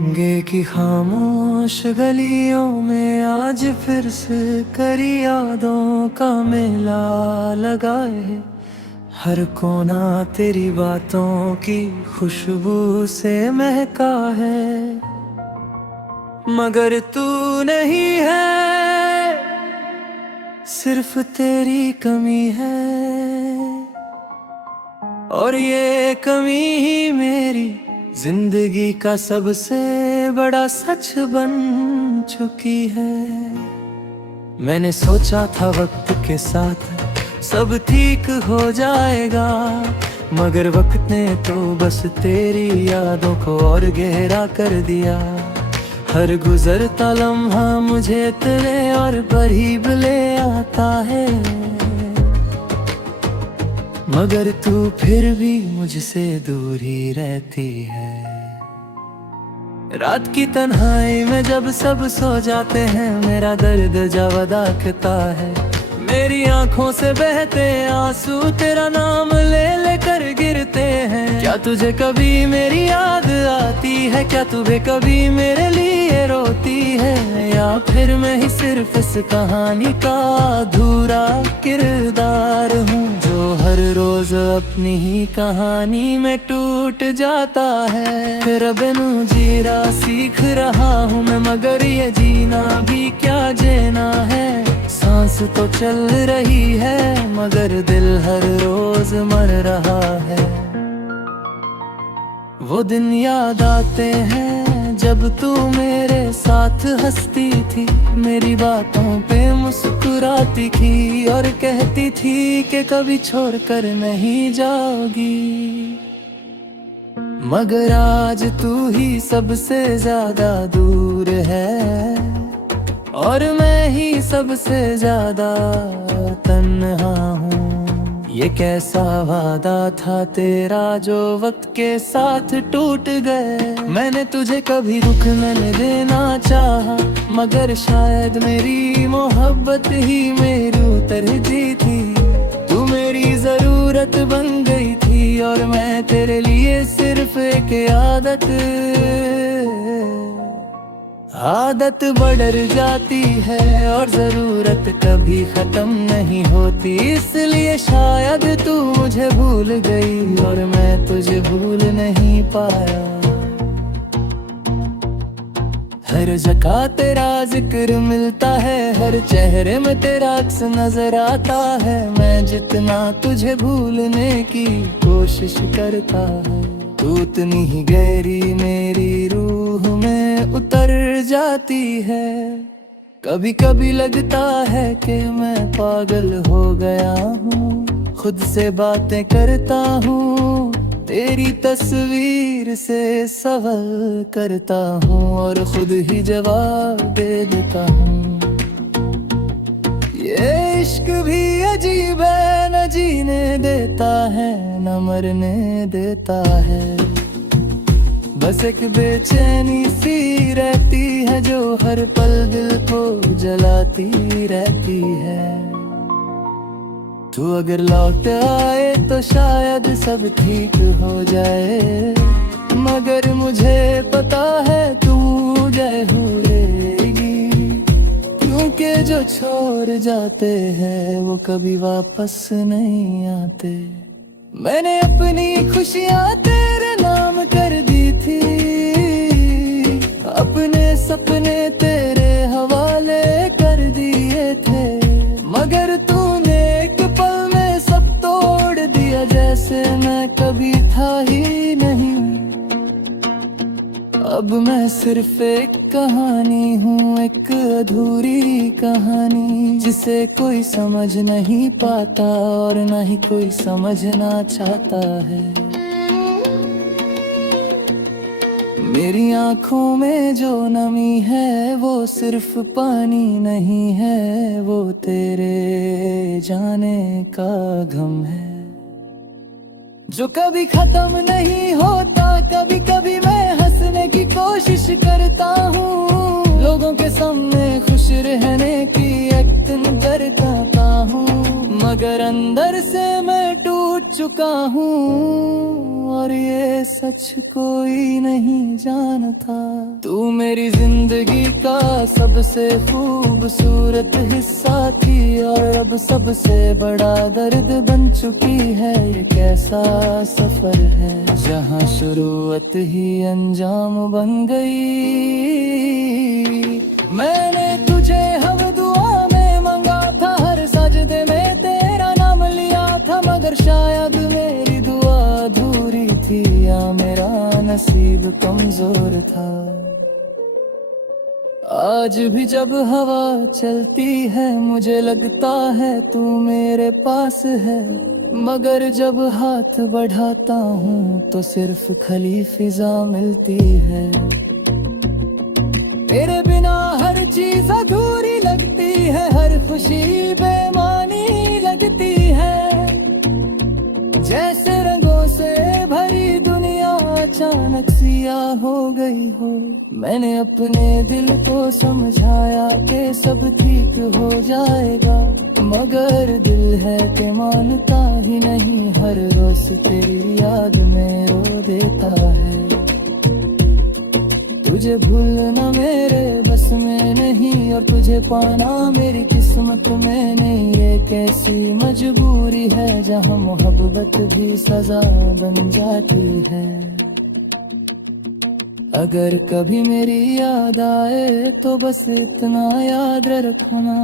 गे की खामोश गलियों में आज फिर से करी यादों का मेला लगा है। हर कोना तेरी बातों की खुशबू से महका है, मगर तू नहीं है, सिर्फ तेरी कमी है। और ये कमी ही मेरी जिंदगी का सबसे बड़ा सच बन चुकी है। मैंने सोचा था वक्त के साथ सब ठीक हो जाएगा, मगर वक्त ने तो बस तेरी यादों को और गहरा कर दिया। हर गुजरता लम्हा मुझे तेरे और करीब ले आता है, मगर तू फिर भी मुझसे दूर ही रहती है। रात की तन्हाई में जब सब सो जाते हैं, मेरा दर्द जवा दाखता है। मेरी आंखों से बहते आंसू तेरा नाम ले लेकर गिरते हैं। क्या तुझे कभी मेरी याद आती है? क्या तुझे कभी मेरे लिए रोती है? या फिर मैं ही सिर्फ इस कहानी का अधूरा किरदार हूँ, जो हर रोज अपनी ही कहानी में टूट जाता है। फिर अब जीना सीख रहा हूँ मैं, मगर ये जीना भी क्या जीना है। सांस तो चल रही है, मगर दिल हर रोज मर रहा है। वो दिन याद आते हैं जब तू मेरे साथ हंसती थी, मेरी बातों पे मुस्कुराती थी और कहती थी कि कभी छोड़कर नहीं जाओगी। मगर आज तू ही सबसे ज्यादा दूर है, और मैं ही सबसे ज्यादा तन्हा हूँ। ये कैसा वादा था तेरा जो वक्त के साथ टूट गए। मैंने तुझे कभी रुक न देना चाहा, मगर शायद मेरी मोहब्बत ही मेरी तरजीह थी। तू मेरी जरूरत बन गई थी, और मैं तेरे लिए सिर्फ एक आदत बढ़ जाती है, और जरूरत कभी खत्म नहीं होती। इसलिए शायद तू मुझे भूल गई और मैं तुझे भूल नहीं पाया। हर जगह तेरा जिक्र मिलता है, हर चेहरे में तेरा अक्स नजर आता है। मैं जितना तुझे भूलने की कोशिश करता है, तू उतनी ही गहरी मेरी रूह में उतर जाती है। कभी कभी लगता है कि मैं पागल हो गया हूँ, खुद से बातें करता हूँ, तेरी तस्वीर से सवाल करता हूँ और खुद ही जवाब दे देता हूँ। ये इश्क भी अजीब है, न जीने देता है न मरने देता है। बस एक बेचैनी सी रहती है जो हर पल दिल को जलाती रहती है। तू अगर लौट आए तो शायद सब ठीक हो जाए, मगर मुझे पता है तू मुझे भूलेगी, क्योंकि जो छोड़ जाते हैं वो कभी वापस नहीं आते। मैंने अपनी खुशियाँ तेरे नाम कर दी थी, अपने सपने तेरे हवाले कर दिए थे, मगर तूने एक पल में सब तोड़ दिया, जैसे मैं कभी था ही नहीं। अब मैं सिर्फ एक कहानी हूँ, एक अधूरी कहानी, जिसे कोई समझ नहीं पाता और ना ही कोई समझना चाहता है। मेरी आंखों में जो नमी है वो सिर्फ पानी नहीं है, वो तेरे जाने का गम है जो कभी खत्म नहीं होता। कभी कभी मैं हंसने की कोशिश करता हूँ, लोगों के सामने खुश रहने की एक्टिंग करता हूँ, मगर अंदर से मैं टूट चुका हूँ और ये सच कोई नहीं जानता। तू मेरी जिंदगी का सबसे खूबसूरत हिस्सा थी और अब सबसे बड़ा दर्द बन चुकी है। ये कैसा सफर है जहाँ शुरुआत ही अंजाम बन गई। मैंने तुझे हर दुआ में मांगा था, हर सजदे में तेरा नाम लिया था, मगर शायद मेरी दुआ अधूरी थी या मेरा नसीब कमजोर था। आज भी जब हवा चलती है मुझे लगता है तू मेरे पास है, मगर जब हाथ बढ़ाता हूँ तो सिर्फ खली फिजा मिलती है। तेरे बिना हर चीज अधूरी लगती है, हर खुशी बेमानी लगती है। जैसे रंगों से भरी दुनिया अचानक सियाह हो गई हो। मैंने अपने दिल को समझाया कि सब ठीक हो जाएगा, मगर दिल है कि मानता ही नहीं, हर रोज तेरी याद में रो देता है। तुझे भूलना मेरे बस में नहीं और तुझे पाना मेरी किस्मत में नहीं। ये कैसी मजबूरी है जहाँ मोहब्बत भी सजा बन जाती है। अगर कभी मेरी याद आए तो बस इतना याद रखना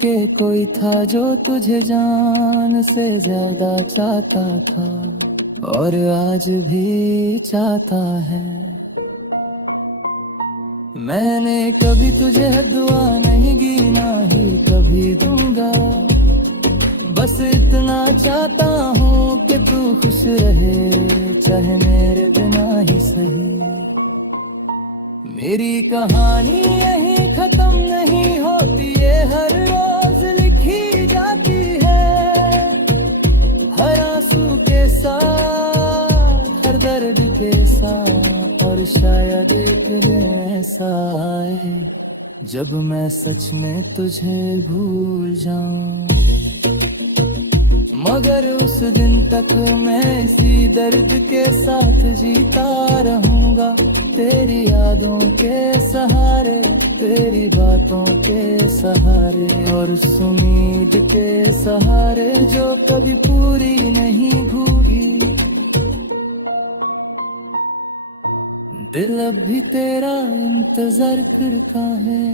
कि कोई था जो तुझे जान से ज्यादा चाहता था और आज भी चाहता है। मैंने कभी तुझे दुआ नहीं गिना ही कभी दूंगा, बस इतना चाहता हूँ कि तू खुश रहे चाहे मेरे बिना ही सही। मेरी कहानी यहीं खत्म नहीं होती, ये हर रोज लिखी जाती है। हर आंसू के साथ हर दर्द के साथ, और शायद एक दिन ऐसा आए जब मैं सच में तुझे भूल जाऊं, मगर उस दिन तक मैं इसी दर्द के साथ जीता रहूंगा। तेरी यादों के सहारे, तेरी बातों के सहारे और उस उम्मीद के सहारे जो कभी पूरी नहीं भूली। दिल अब भी तेरा इंतजार करता है।